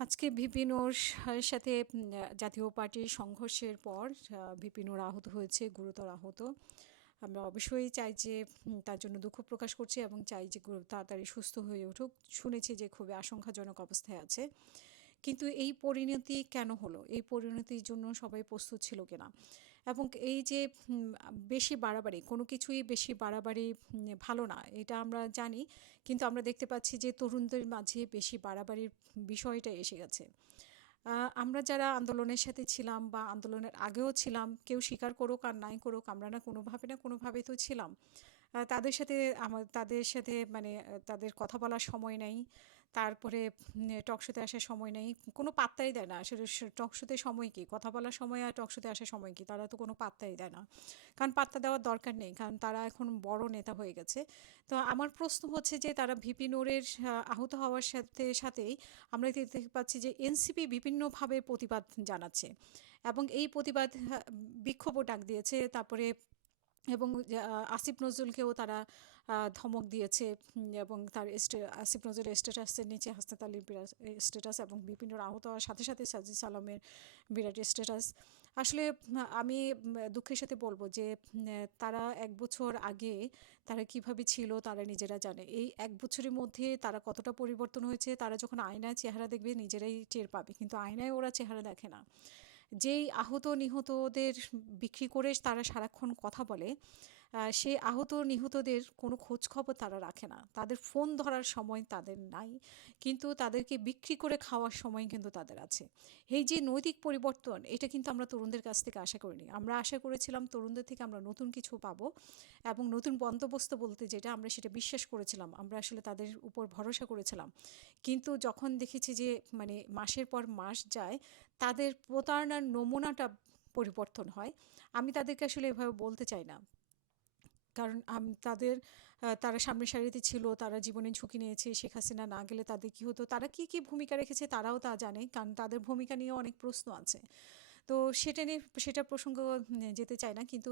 আজকে ভিপিনোর সাথে জাতীয় পার্টির সংঘর্ষের পর ভিপিনোর আহত হয়েছে, গুরুতর আহত। আমরা অবশ্যই চাই যে তার জন্য দুঃখ প্রকাশ করছি এবং চাই যে তাড়াতাড়ি সুস্থ হয়ে উঠুক। শুনেছি যে, খুবই আশঙ্কাজনক অবস্থায় আছে। কিন্তু এই পরিণতি কেন হলো? এই পরিণতির জন্য সবাই প্রস্তুত ছিল কিনা? এবং এই যে বেশি বাড়াবাড়ি, কোনো কিছুই বেশি বাড়াবাড়ি ভালো না, এটা আমরা জানি। কিন্তু আমরা দেখতে পাচ্ছি যে, তরুণদের মাঝে বেশি বাড়াবাড়ির বিষয়টা এসে গেছে। আমরা যারা আন্দোলনের সাথে ছিলাম বা আন্দোলনের আগেও ছিলাম, কেউ স্বীকার করুক আর নাই করুক, আমরা না কোনোভাবে না কোনোভাবে তো ছিলাম। তাদের সাথে আমার তাদের সাথে মানে তাদের কথা বলার সময় নেই। তারপরে টকশোতে আসার সময় নেই। কোনো পাত্তাই দেয় না। আসলে টকশোতে সময় কি? কথা বলার সময় আর টকশোতে আসার সময় কি? তারা তো কোনো পাত্তাই দেয় না। কারণ পাত্তা দেওয়ার দরকার নেই। কারণ তারা এখন বড় নেতা হয়ে গেছে। তো আমার প্রশ্ন হচ্ছে যে, তারা ভিপি নোরের আহত হওয়ার সাথে, সাথেই আমরা দেখতে পাচ্ছি যে এনসিপি বিভিন্নভাবে প্রতিবাদ জানাচ্ছে। এবং এই প্রতিবাদ বিক্ষোভও ডাক দিয়েছে। তারপরে এবং আসিফ নজরুলকেও তারা ধমক দিয়েছে এবং তার আসিফ নজরুলের স্ট্যাটাসের নিচে হাসনাত আলীর বিরাট স্ট্যাটাস এবং বিভিন্ন আহত হওয়ার সাথে সাথে সাজি সালামের বিরাট স্ট্যাটাস। আসলে আমি দুঃখের সাথে বলব যে তারা এক বছর আগে তারা কীভাবে ছিল তারা নিজেরা জানে। এই এক বছরের মধ্যে তারা কতটা পরিবর্তন হয়েছে, তারা যখন আয়নায় চেহারা দেখবে নিজেরাই টের পাবে, কিন্তু আয়নায় ওরা চেহারা দেখে না। যেই আহত নিহতদের বিক্রি করে তারা সারাক্ষণ কথা বলে সেই আহত নিহতদের কোনো খোঁজখবর তারা রাখে না। তাদের ফোন ধরার সময় তাদের নাই, কিন্তু তাদেরকে বিক্রি করে খাওয়ার সময় কিন্তু তাদের আছে। এই যে নৈতিক পরিবর্তন, এটা কিন্তু আমরা তরুণদের কাছ থেকে আশা করিনি। আমরা আশা করেছিলাম তরুণদের থেকে আমরা নতুন কিছু পাবো এবং নতুন বন্দোবস্ত বলতে যেটা আমরা সেটা বিশ্বাস করেছিলাম, আমরা আসলে তাদের উপর ভরসা করেছিলাম। কিন্তু যখন দেখেছি যে মানে মাসের পর মাস যায় তাদের প্রতারণার নমুনাটা পরিবর্তন হয়। আমি তাদেরকে আসলে এভাবে বলতে চাই না। কারণ তাদের তারা সামনের সারিতে ছিল, তারা জীবনে ঝুঁকি নিয়েছে, শেখ হাসিনা না গেলে তাদের কি হতো, তারা কি কি ভূমিকা রেখেছে তারাও তা জানে, কারণ তাদের ভূমিকা নিয়ে অনেক প্রশ্ন আছে। তো সেটা নিয়ে, সেটা প্রসঙ্গ যেতে চায় না, কিন্তু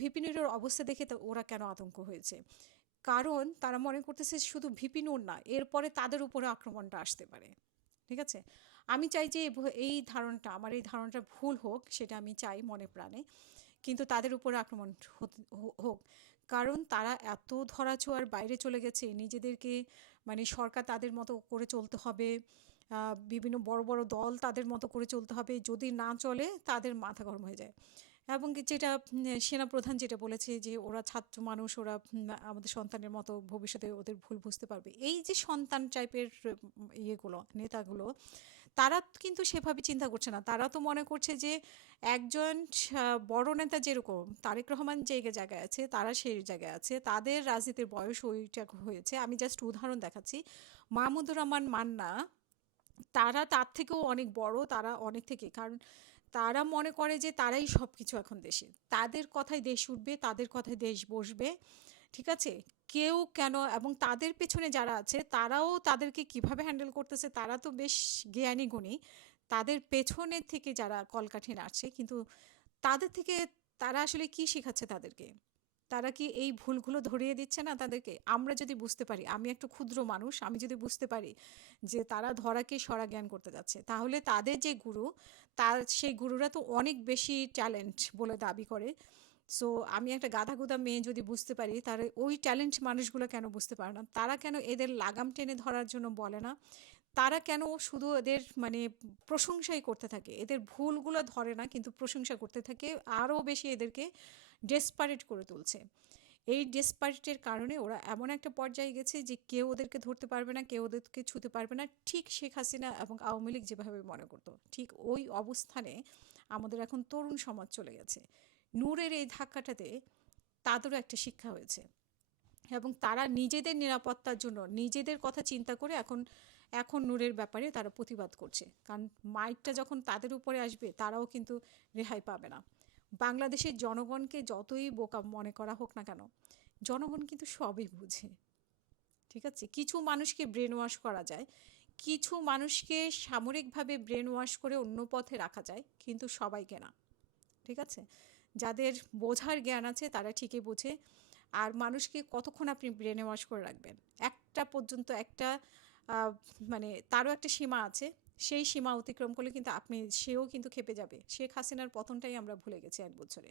ভিপিনের অবস্থা দেখে ওরা কেন আতঙ্ক হয়েছে। কারণ তারা মনে করতেছে শুধু ভিপিনুর না, এরপরে তাদের উপরে আক্রমণটা আসতে পারে। ঠিক আছে? আমি চাই যে এই ধারণাটা, আমার এই ধারণাটা ভুল হোক, সেটা আমি চাই মনে প্রাণে। কিন্তু তাদের উপর আক্রমণ হোক। কারণ তারা এত ধরাছোঁয়ার বাইরে চলে গেছে, নিজেদেরকে মানে সরকার তাদের মতো করে চলতে হবে বিভিন্ন বড় বড় দল তাদের মতো করে চলতে হবে, যদি না চলে তাদের মাথা গরম হয়ে যায়। এবং যেটা সেনাপ্রধান যেটা বলেছে যে ওরা ছাত্র মানুষ, ওরা আমাদের সন্তানের মতো ভবিষ্যতে ওদের ভুল বুঝতে পারবে। এই যে সন্তান টাইপের ইয়েগুলো, নেতাগুলো তারা কিন্তু সেভাবে চিন্তা করছে না। তারা তো মনে করছে যে একজন বড় নেতা যেরকম, তারেক রহমান যে জায়গায় আছে, তারা সেই জায়গায় আছে, তাদের রাজনীতির বয়স ওইটা হয়েছে। আমি জাস্ট উদাহরণ দেখাচ্ছি। মাহমুদুর রহমান মান্না, তারা তার থেকেও অনেক বড়, তারা অনেক থেকে, কারণ তারা মনে করে যে তারাই সব কিছু এখন দেশে। তাদের কথায় দেশ উঠবে, তাদের কথায় দেশ বসবে, ঠিক আছে? কেউ কেন এবং তাদের পেছনে যারা আছে, তারাও তাদেরকে কীভাবে হ্যান্ডেল করতেছে, তারা তো বেশ জ্ঞানী গুণী। তাদের পেছনে থেকে যারা কলকাঠি নাড়ছে, কিন্তু তাদের থেকে তারা আসলে কি শেখাচ্ছে তাদেরকে? তারা কি এই ভুলগুলো ধরিয়ে দিচ্ছে না তাদেরকে? আমরা যদি বুঝতে পারি, আমি একটা ক্ষুদ্র মানুষ, আমি যদি বুঝতে পারি যে তারা ধরাকে সরা জ্ঞান করতে যাচ্ছে, তাহলে তাদের যে গুরু, তার, সেই গুরুরা তো অনেক বেশি ট্যালেন্ট বলে দাবি করে। সো আমি একটা গাধাগুদা মেয়ে যদি বুঝতে পারি, তাহলে ওই ট্যালেন্ট মানুষগুলো কেন বুঝতে পারে না? তারা কেন এদের লাগাম টেনে ধরার জন্য বলে না? তারা কেন শুধু এদের মানে প্রশংসাই করতে থাকে? এদের ভুলগুলো ধরে না, কিন্তু প্রশংসা করতে থাকে, আরও বেশি এদেরকে ডেসপারেট করে তুলছে। এই ডেসপারেটের কারণে ওরা এমন একটা পর্যায়ে গেছে যে কেউ ওদেরকে ধরতে পারবে না, কেউ ওদেরকে ছুতে পারবে না। ঠিক শেখ হাসিনা এবং আওয়ামী লীগ যেভাবে মনে করতো, ঠিক ওই অবস্থানে আমাদের এখন তরুণ সমাজ চলে গেছে। নূরের এই ধাক্কাটাতে তাদেরও একটা শিক্ষা হয়েছে। এবং তারা নিজেদের নিরাপত্তার জন্য, নিজেদের কথা চিন্তা করে এখন এখন নূরের ব্যাপারে তারা প্রতিবাদ করছে। কারণ মাইকটা যখন তাদের উপরে আসবে, তারাও কিন্তু রেহাই পাবে না। বাংলাদেশের জনগণকে যতই বোকা মনে করা হোক না কেন, জনগণ কিন্তু সবই বুঝে। ঠিক আছে? কিছু মানুষকে ব্রেন ওয়াশ করা যায়, কিছু মানুষকে সামরিকভাবে ব্রেন ওয়াশ করে অন্য পথে রাখা যায়, কিন্তু সবাইকে না। ঠিক আছে? যাদের বোঝার জ্ঞান আছে তারা ঠিকই বোঝে। আর মানুষকে কতক্ষণ আপনি ব্রেনে ওয়াশ করে রাখবেন? একটা পর্যন্ত একটা মানে তারও একটা সীমা আছে। সেই সীমা অতিক্রম করলে কিন্তু আপনি, সেও কিন্তু খেপে যাবে। শেখ হাসিনার পতনটাই আমরা ভুলে গেছি এক বছরে।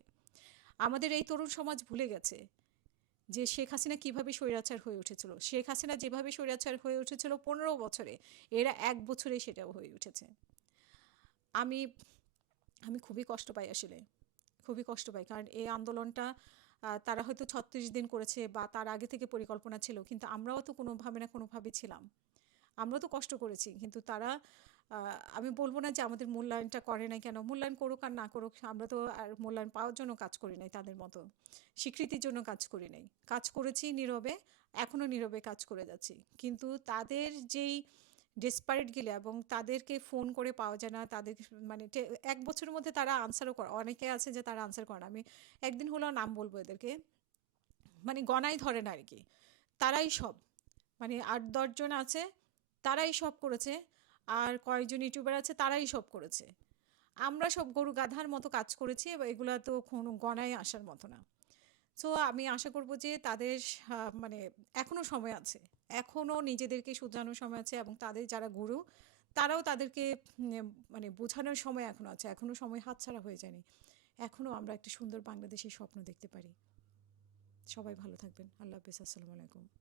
আমাদের এই তরুণ সমাজ ভুলে গেছে যে শেখ হাসিনা কীভাবে স্বৈরাচার হয়ে উঠেছিল। শেখ হাসিনা যেভাবে স্বৈরাচার হয়ে উঠেছিল পনেরো বছরে, এরা এক বছরে সেটাও হয়ে উঠেছে। আমি আমি খুবই কষ্ট পাই আসলে। খুবই কষ্ট পাই কারণ এই আন্দোলনটা তারা হয়তো ছত্রিশ দিন করেছে বা তার আগে থেকে পরিকল্পনা ছিল, কিন্তু আমরাও তো কোনোভাবে না কোনোভাবে ছিলাম। আমরাও তো কষ্ট করেছি, কিন্তু তারা আমি বলব না যে আমাদের মূল্যায়নটা করে নাই কেন, মূল্যায়ন করুক আর না করুক, আমরা তো আর মূল্যায়ন পাওয়ার জন্য কাজ করি নাই তাদের মতো। স্বীকৃতির জন্য কাজ করি নাই। কাজ করেছি নীরবে এখনও নীরবে কাজ করে যাচ্ছি। কিন্তু তাদের যেই ডেসপারেট গেলে এবং তাদেরকে ফোন করে পাওয়া যায় না, তাদের মানে এক বছরের মধ্যে তারা আনসারও করে, অনেকে আছে যে তারা আনসার করে না। আমি একদিন হলো নাম বলব এদেরকে মানে গনাই ধরে না আর কি তারাই সব মানে আট দশজন আছে, তারাই সব করেছে, আর কয়েকজন ইউটিউবার আছে, তারাই সব করেছে। আমরা সব গরু গাধার মতো কাজ করেছি এবং এগুলো তো কোনো গণায় আসার মতো না। সো আমি আশা করব যে তাদের মানে এখনও সময় আছে। এখনও নিজেদেরকে শুধরানোর সময় আছে এবং তাদের যারা গুরু, তারাও তাদেরকে মানে বোঝানোর সময় এখনও আছে। এখনও সময় হাতছাড়া হয়ে যায়নি। এখনও আমরা একটা সুন্দর বাংলাদেশের স্বপ্ন দেখতে পারি। সবাই ভালো থাকবেন। আল্লাহ হাফিজ। আসসালামু আলাইকুম।